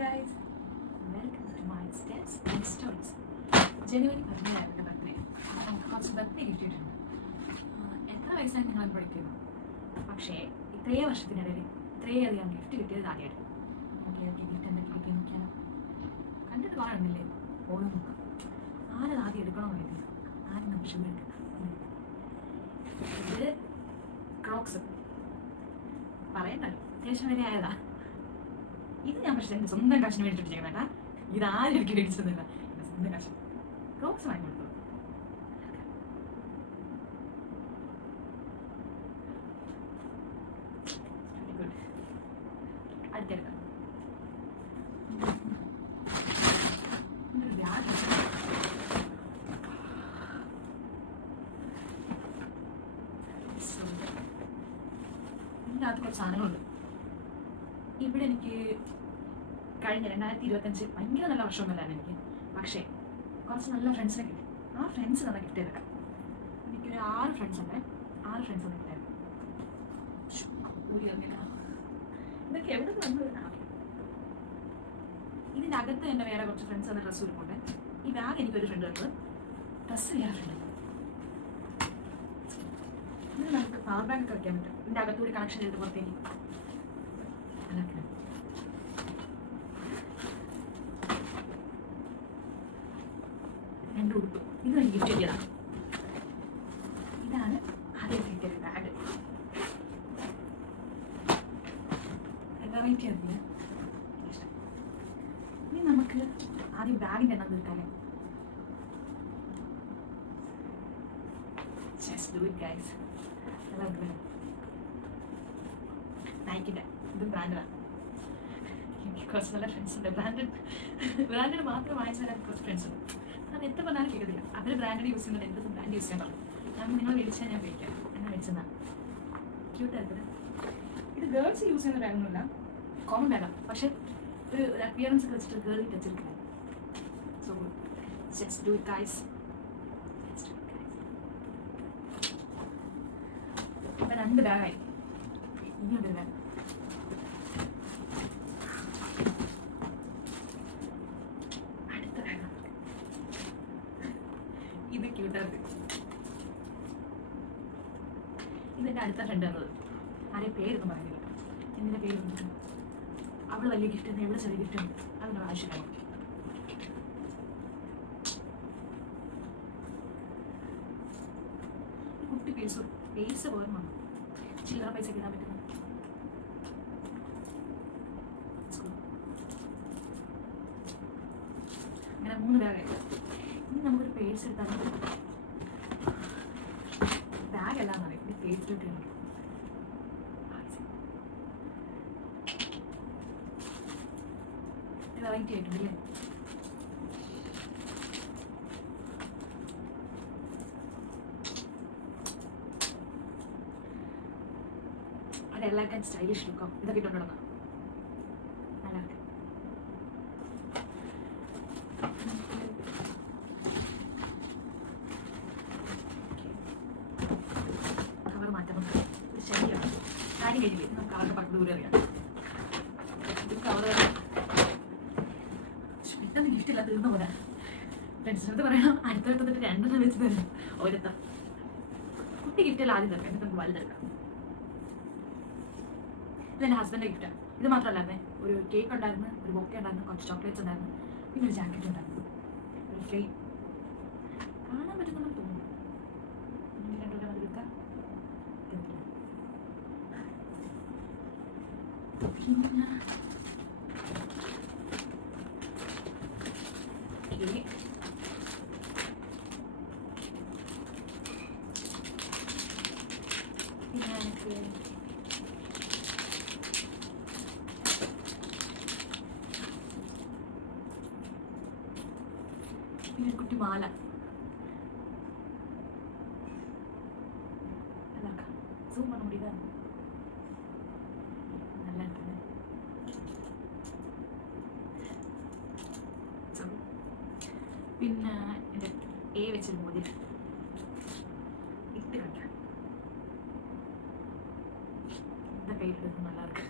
guys, welcome to my steps and stories. ജനുവരി 17 എൻ്റെ birthday. നമുക്ക് കുറച്ച് ബർത്ത്ഡേ ഗിഫ്റ്റ് കിട്ടുന്നുണ്ട്. എത്ര വയസ്സായി നിങ്ങൾ പഠിക്കുന്നു, പക്ഷേ ഇത്രയും വർഷത്തിനിടയിൽ ഇത്രയധികം ഗിഫ്റ്റ് കിട്ടിയത് ആദ്യമായിട്ട്. ഓക്കെ ഗിഫ്റ്റ് എന്തൊക്കെ കിട്ടിയെന്ന് നോക്കിയാലോ. കണ്ടിട്ട് കുറേ ഉണ്ടല്ലേ, ഓരോ നോക്കാം. ആരത് ആദ്യം എടുക്കണമെന്ന് അറിയില്ല. ആരും നമുക്ക് ഷൂ എടുക്കണം. ഇത് ക്രോക്സ് പറയണ്ടല്ലോ, അത്യാവശ്യം വരെ ആയതാ. ഇത് ഞാൻ പക്ഷേ എൻ്റെ സ്വന്തം കാശിന് വേണ്ടിയിട്ട് ചെയ്യണേട്ടാ. ഇതാരും എനിക്ക് മേടിച്ചൊന്നുമില്ല, എൻ്റെ സ്വന്തം കാശ്. ക്രോക്സ് വാങ്ങി കൊടുത്തു. അടുത്തെടുക്കാം. ഇതിനകത്ത് കുറച്ച് സാധനങ്ങളുണ്ട്. ഇവിടെ എനിക്ക് കഴിഞ്ഞ 2025 ഭയങ്കര നല്ല വർഷമൊന്നുമല്ലായിരുന്നു എനിക്ക്, പക്ഷേ കുറച്ച് നല്ല ഫ്രണ്ട്സിനെ കിട്ടി. ആ ഫ്രണ്ട്സ് തന്നെ ഗിഫ്റ്റ് ചെയ്തേക്കാം. എനിക്കൊരു 6 ഫ്രണ്ട്സ് ഉണ്ട്. 6 ഫ്രണ്ട്സ് ഒന്ന് കിട്ടായിരുന്നു. ഇതൊക്കെ എവിടെ വന്നു? ഇതിൻ്റെ അകത്ത് എൻ്റെ വേറെ കുറച്ച് ഫ്രണ്ട്സ് തന്നെ ഡ്രസ്സ് വരുന്നുണ്ട്. ഈ ബാഗ് എനിക്കൊരു ഫ്രണ്ട് എടുത്ത്, ഡ്രസ്സ് വേറെ ഫ്രണ്ട്. ഇത് നമുക്ക് പവർ ബാങ്ക് ഒക്കെ വയ്ക്കാൻ പറ്റും. ഇതിൻ്റെ അകത്തൂടി കണക്ഷൻ ചെയ്ത് പുറത്തേക്ക് രണ്ട് ഉടുപ്പ്. ഇത് എനിക്ക് ഗിഫ്റ്റ് ചെയ്തതാണ്. ഇതാണ് ആദ്യം കിട്ടിയത് ബാഗ്. വെറൈറ്റി അറിയില്ല. ഇനി നമുക്ക് ആദ്യം ബാഗിൻ്റെ എണ്ണം തീർക്കാനേ. Just do it guys. നൈക്കിൻ്റെ ഇത് ബ്രാൻഡാണ്. എനിക്ക് കുറച്ച് നല്ല ഫ്രണ്ട്സ് ഉണ്ട്. ബ്രാൻഡഡ് മാത്രം വാങ്ങിച്ചാൽ കുറച്ച് ഫ്രണ്ട്സ് ഉണ്ട്. അത് എത്ര പറഞ്ഞാലും കേൾക്കത്തില്ല. അവർ ബ്രാൻഡഡ് യൂസ് ചെയ്യുന്നത് എന്ത് ബ്രാൻഡ് യൂസ് ചെയ്യാൻ പറഞ്ഞു. ഞാൻ നിങ്ങൾ മേടിച്ചാൽ ഞാൻ ഉപയോഗിക്കാം. എന്നെ മേടിച്ചതാണ്. ക്യൂട്ടായിരിക്കും. ഇത് ഗേൾസ് യൂസ് ചെയ്യുന്ന ബാഗൊന്നുമില്ല, കോമൺ ബാഗാണ്. പക്ഷേ ഒരു അപ്പിയറൻസ് ഒക്കെ വെച്ചിട്ട് ഗേൾ ടച്ച് എടുക്കുന്നത്. So just do it guys. ഇപ്പം 2 ബാഗായി. ഇനിയൊരു ബാഗ്. അടുത്ത ബാഗ്. ഇത് ക്യൂട്ടാണ്. ഇതെൻ്റെ അടുത്ത ഫ്രണ്ട് എന്നത്. ആരെയും പേരൊന്നും പറയുന്നില്ല. എന്തിൻ്റെ പേര്? അവൾ വലിയ ഗിഫ്റ്റ് ഉണ്ട്, എവിടെ ചെറിയ ഗിഫ്റ്റ് ഉണ്ട്, അതിൻ്റെ ആവശ്യമായി. കുട്ടി പേഴ്സ് പോലും വന്നു. ചില്ലറ പൈസ ഇടാൻ പറ്റുന്നു. അങ്ങനെ 3 ബാഗായി. ഇനി നമുക്കൊരു പേഴ്സ് എടുത്താൽ ബാഗ് എല്ലാം അറിയാം. ഇത് പേഴ്സ് കിട്ടുന്നു. വെറൈറ്റി ആയിട്ടുണ്ടല്ലേ. അതെല്ലാവർക്കും സ്റ്റൈലിഷ് ലുക്കാവും. ഇതൊക്കെ ഇട്ടുകൊണ്ടിടണം. എല്ലാവർക്കും കവർ മാറ്റാം. നമുക്ക് ഇത് ശരിയാണ്. കാര്യം കഴിഞ്ഞില്ലേ, നമുക്ക് കവറിൻ്റെ പത്ത് ദൂരം അറിയാം. ഇത് കവർ പെട്ടെന്ന് ഗിഫ്റ്റ് ഇല്ല, തീർന്ന പോലെ. ഫ്രണ്ട്സിനടുത്ത് പറയണം അടുത്തടുത്തിട്ട് 2 വെച്ച് തരും. ഓരോരുത്തർ കുട്ടി ഗിഫ്റ്റെല്ലാം ആദ്യം തീർക്കാം, എന്നിട്ട് നമുക്ക് വലുതെടുക്കാം. ഇതെൻ്റെ ഹസ്ബൻഡിൻ്റെ ഗിഫ്റ്റാണ്. ഇത് മാത്രമല്ലായിരുന്നേ, ഒരു കേക്ക് ഉണ്ടായിരുന്നു, ഒരു ബൊക്കെ ഉണ്ടായിരുന്നു, കുറച്ച് ചോക്ലേറ്റ്സ് ഉണ്ടായിരുന്നു, പിന്നെ ഒരു ജാക്കറ്റ് ഉണ്ടായിരുന്നു, ഒരു ഫ്രെയിം. കാണാൻ പറ്റുന്നുണ്ടെന്ന് തോന്നുന്നു. അത് എടുക്കാം. പിന്നെ എനിക്ക് പിന്നെ കുട്ടി മാല. സൂം பண்ண முடியுதா? நல்லா இருக்குது. പിന്നെ എൻ്റെ വെച്ചൊരു മോതിരം ഇട്ട് കണ്ട இந்த கையில் எடுத்து நல்லா இருக்கு.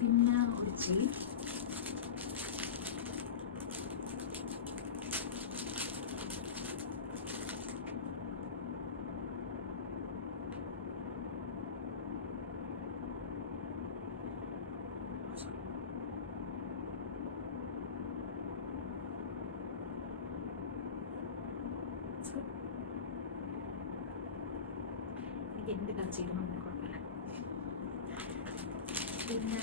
പിന്നെ ഒരു ചെയിൻ, എനിക്ക് എന്ത് ടച്ച് ചെയ്യണം കുഴപ്പമില്ല. പിന്നെ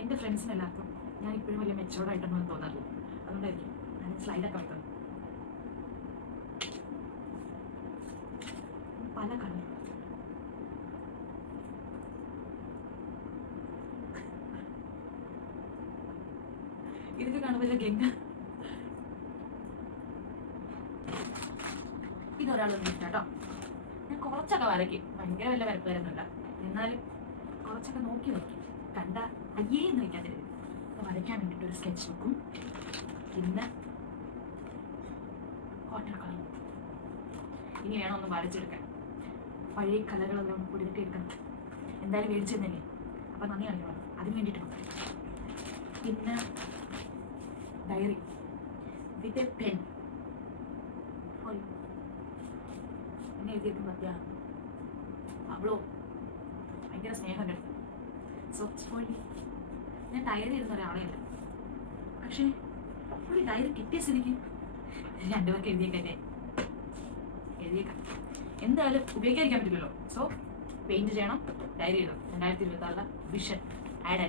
എൻ്റെ ഫ്രണ്ട്സിനെല്ലാവർക്കും ഞാൻ ഇപ്പോഴും വലിയ മെച്ചോർഡായിട്ടൊന്നും തോന്നാറില്ല. അതുകൊണ്ടായിരിക്കും ഞാൻ സ്ലൈഡൊക്കെ വെക്കുന്നത്. പല കളർ ഇതൊക്കെ കാണുമ്പോൾ ഗംഗ. ഇതൊരാളൊന്നും ഇല്ല കേട്ടോ. ഞാൻ കുറച്ചൊക്കെ വരയ്ക്കും, ഭയങ്കര വല്ല വരപ്പുകാരൊന്നുമില്ല. എന്നാലും കുറച്ചൊക്കെ നോക്കി കണ്ട അയ്യേ എന്ന് വയ്ക്കാതിരുന്നു. അപ്പോൾ വരയ്ക്കാൻ വേണ്ടിയിട്ട് ഒരു സ്കെച്ച് ബുക്കും പിന്നെ വാട്ടർ കളർ. ഇനി വേണം ഒന്ന് വരച്ചെടുക്കാൻ. പഴയ കലകളെല്ലാം കുടിതൊക്കെ എടുക്കണം. എന്തായാലും മേടിച്ചു തന്നല്ലേ, അപ്പം നന്ദി കാണിക്കണം. അതിന് വേണ്ടിയിട്ട് പിന്നെ ഡയറി വിത്ത് എ പെൻ. എന്നെ എഴുതിയിരിക്കും മധ്യ അവളോ ഭയങ്കര സ്നേഹം എടുത്തു. സോ പോയി ഞാൻ ഡയറി എഴുതുന്ന ഒരാളെയല്ല, പക്ഷേ ഒരു ഡയറി കിട്ടിയ സ്ഥിതിക്ക് രണ്ടുപേർക്ക് എഴുതിയേക്കല്ലേ, എഴുതിയേക്കാം. എന്തായാലും ഉപയോഗിക്കാതിരിക്കാൻ പറ്റില്ലല്ലോ. സോ പെയിന്റ് ചെയ്യണം, ഡയറി എഴുതും. 2026 വിഷൻ ആഡ്.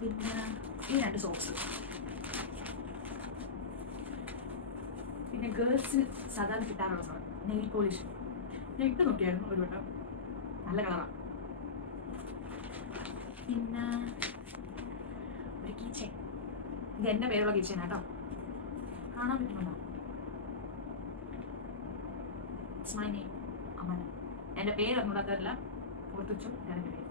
പിന്നെ ഈ 2 സോക്സ്. പിന്നെ ഗേൾസിന് സാധാരണ കിട്ടാറുള്ള സാധനം നെയിൽ പോളിഷ്. ഞാൻ ഇട്ട് നോക്കിയായിരുന്നു ഒരു വട്ടം, നല്ല കളറാണ്. പിന്നെ ഒരു കീച്ചെയിൻ. ഇത് എൻ്റെ പേരുള്ള കീച്ചെയിൻ കേട്ടോ, കാണാൻ പറ്റുന്നുണ്ടോ? It's my name Amala. എൻ്റെ പേര് അറിഞ്ഞൂടാത്തതല്ല, ഓർത്തു വെച്ചു ഞാൻ എൻ്റെ പേര്.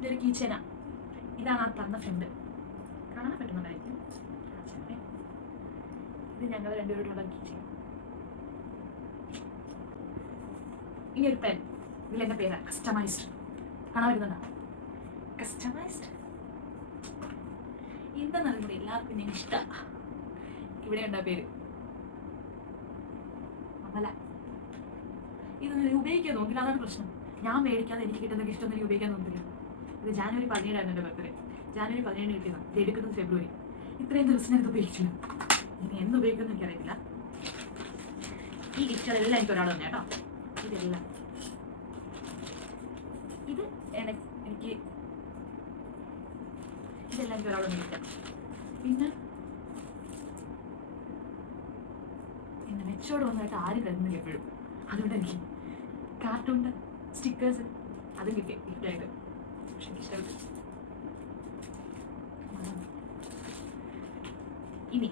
ഇതൊരു കീച്ചെയിനാ. ഇതാണ് ആ തന്ന ഫ്രണ്ട്, കാണാൻ പറ്റുന്നുണ്ടായിരിക്കും. ഇത് ഞങ്ങൾ രണ്ടുപേരോടുള്ള കീച്ചെയിൻ. ഇനി ഒരു പെൻ. ഇതിൽ എൻ്റെ പേരാ കസ്റ്റമൈസ്ഡ്. കാണാൻ വരുന്നുണ്ടോ? കസ്റ്റമൈസ്ഡ് എന്താണെന്ന് കൂടെ എല്ലാവർക്കും ഞാൻ ഇഷ്ടമാണ്. ഇവിടെ ഉണ്ടാ പേര് അമല. ഇത് ഉപയോഗിക്കാൻ നോക്കില്ല, അതാണ് പ്രശ്നം. ഞാൻ മേടിക്കാതെ എനിക്ക് കിട്ടുന്ന ഇഷ്ടമൊന്നും എനിക്ക് ഉപയോഗിക്കാൻ തോന്നില്ല. ഇത് ജാനുവരി 17 എൻ്റെ ബർത്ത്ഡേ. ജാനുവരി 17 കിട്ടിയതാണ്. ഇത് എടുക്കുന്നത് ഫെബ്രുവരി. ഇത്രയും ദിവസം ഇത് ഉപയോഗിച്ചില്ല. ഇനി എന്ന് ഉപയോഗിക്കുമെന്ന് എനിക്കറിയത്തില്ല. ഈ ഗിഫ്റ്റുകളെല്ലാം എനിക്ക് ഒരാൾ തന്നെ കേട്ടോ. ഇതെല്ലാം ഇത് എനിക്ക് ഇതെല്ലാം എനിക്ക് ഒരാൾ തന്നെ കിട്ടാം. പിന്നെ എന്നെ മെച്ചോട് വന്നായിട്ട് ആരും കരുതുന്നില്ല എപ്പോഴും. അതുകൊണ്ട് എനിക്ക് കാർട്ടൂണിൻ്റെ സ്റ്റിക്കേഴ്സ് അതും കിട്ടി ഗിഫ്റ്റായിട്ട്. പക്ഷെ ഇഷ്ടപ്പെട്ടു. ഇനി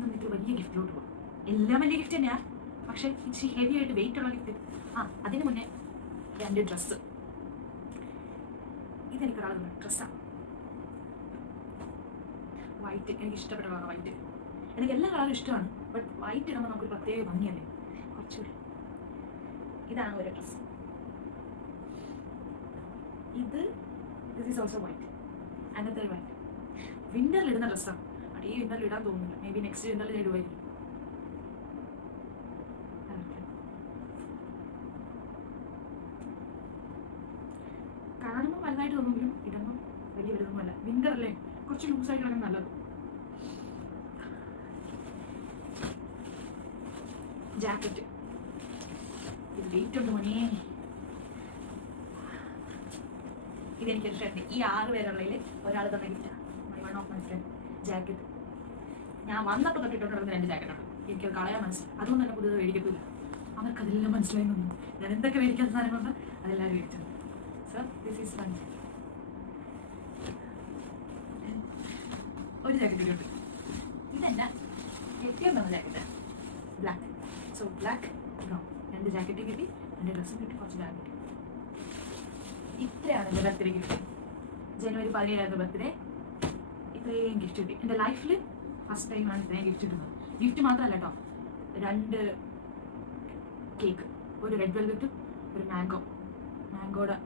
നമുക്ക് വലിയ ഗിഫ്റ്റിലോട്ട് പോകാം. എല്ലാം വലിയ ഗിഫ്റ്റ് തന്നെയാണ്, പക്ഷെ ഇച്ചിരി ഹെവി ആയിട്ട് വെയിറ്റ് ഉള്ള ഗിഫ്റ്റ്. അതിന് മുന്നേ 2 ഡ്രസ്സ്. ഇതെനിക്കൊരാൾ തന്നെ ഡ്രസ്സാണ്. വൈറ്റ് എനിക്ക് ഇഷ്ടപ്പെട്ട കളർ വൈറ്റ്. എനിക്ക് എല്ലാ കളറും ഇഷ്ടമാണ്, ബട്ട് വൈറ്റ് ഇടുമ്പോൾ നമുക്കൊരു പ്രത്യേക ഭംഗിയല്ലേ കുറച്ചുകൂടി. ഇതാണ് ഒരു dress. This is also white. അങ്ങനത്തെ ഒരു വൈറ്റ് വിൻ്ററിൽ ഇടുന്ന ഡ്രസ്സാണ്. ഈ വിൻ്ററിൽ ഇടാൻ തോന്നുന്നില്ല. മേ ബി നെക്സ്റ്റ് വിൻ്ററിൽ ഇടുമായിരിക്കും. കാണുമ്പോൾ വലുതായിട്ട് തോന്നുമെങ്കിലും ഇടുമ്പോൾ വലിയ വലുതൊന്നുമല്ല. വിൻ്ററല്ലേ, കുറച്ച് ലൂസായിട്ട് വേണം നല്ലത്. ജാക്കറ്റ്. ഇത് വെയിറ്റ് ഉണ്ട് മോനെ. ഇതെനിക്കൊരു ഫ്രണ്ട്, ഈ 6 പേരുള്ളതിൽ ഒരാൾ തന്നെ ഗിഫ്റ്റാണ്. One of my friend jacket. ഞാൻ വന്നപ്പോൾ തൊട്ടിട്ടുണ്ടെന്ന് 2 ജാക്കറ്റാണ്. എനിക്കത് കളയാൻ മനസ്സിലായി. അതുകൊണ്ട് തന്നെ പുതിയത് മേടിക്കത്തില്ല. അവർക്കതെല്ലാം മനസ്സിലായി തോന്നുന്നു. ഞാൻ എന്തൊക്കെ മേടിക്കാത്ത സാധനങ്ങളുണ്ട് അതെല്ലാം മേടിച്ചത്. So this is one. ഒരു ജാക്കറ്റ് ഉണ്ട്. ഇതെന്നാ ഏറ്റവും നല്ല jacket black. So black brown 2 jacket കിട്ടി, 2 ഡ്രസ്സും കിട്ടി, കുറച്ച് ബാഗ് കിട്ടി. ഇത്രയാണ് എൻ്റെ ബർത്ത്ഡേ ഗിഫ്റ്റ്. ജനുവരി 17 ബർത്ത്ഡേ. ഇത്രയും ഗിഫ്റ്റ് കിട്ടി. എൻ്റെ ലൈഫിൽ ഫസ്റ്റ് ടൈമാണ് ഇത്രയും ഗിഫ്റ്റ് കിട്ടുന്നത്. ഗിഫ്റ്റ് മാത്രമല്ല കേട്ടോ, 2 കേക്ക്, ഒരു റെഡ് വെൽവെറ്റും ഒരു മാംഗോയുടെ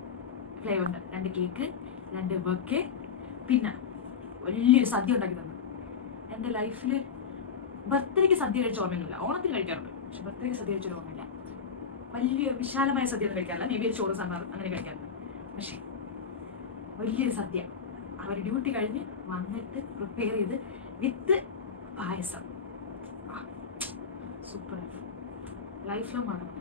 ഫ്ലേവറുണ്ട്, 2 കേക്ക്, 2 ബൊക്കെ, പിന്നെ വലിയൊരു സദ്യ ഉണ്ടാക്കി തന്നു. എൻ്റെ ലൈഫിൽ ബർത്ത്ഡേക്ക് സദ്യ കഴിച്ച ഓർമ്മയൊന്നുമില്ല. ഓണത്തിന് കഴിക്കാറുണ്ട്, പക്ഷെ ബർത്ത്ഡേക്ക് സദ്യ കഴിച്ചൊരു ഓർമ്മയില്ല. വലിയ വിശാലമായ സദ്യ ഒന്നും കഴിക്കാറില്ല, മേ ബി ഒരു ചോറ് സാമ്പാർ അങ്ങനെ കഴിക്കാറുണ്ട്. പക്ഷേ വലിയൊരു സദ്യ അവർ ഡ്യൂട്ടി കഴിഞ്ഞ് വന്നിട്ട് പ്രിപ്പയർ ചെയ്ത് വിത്ത് പായസം. സൂപ്പർ, ലൈഫ് ലോങ് മറന്നു.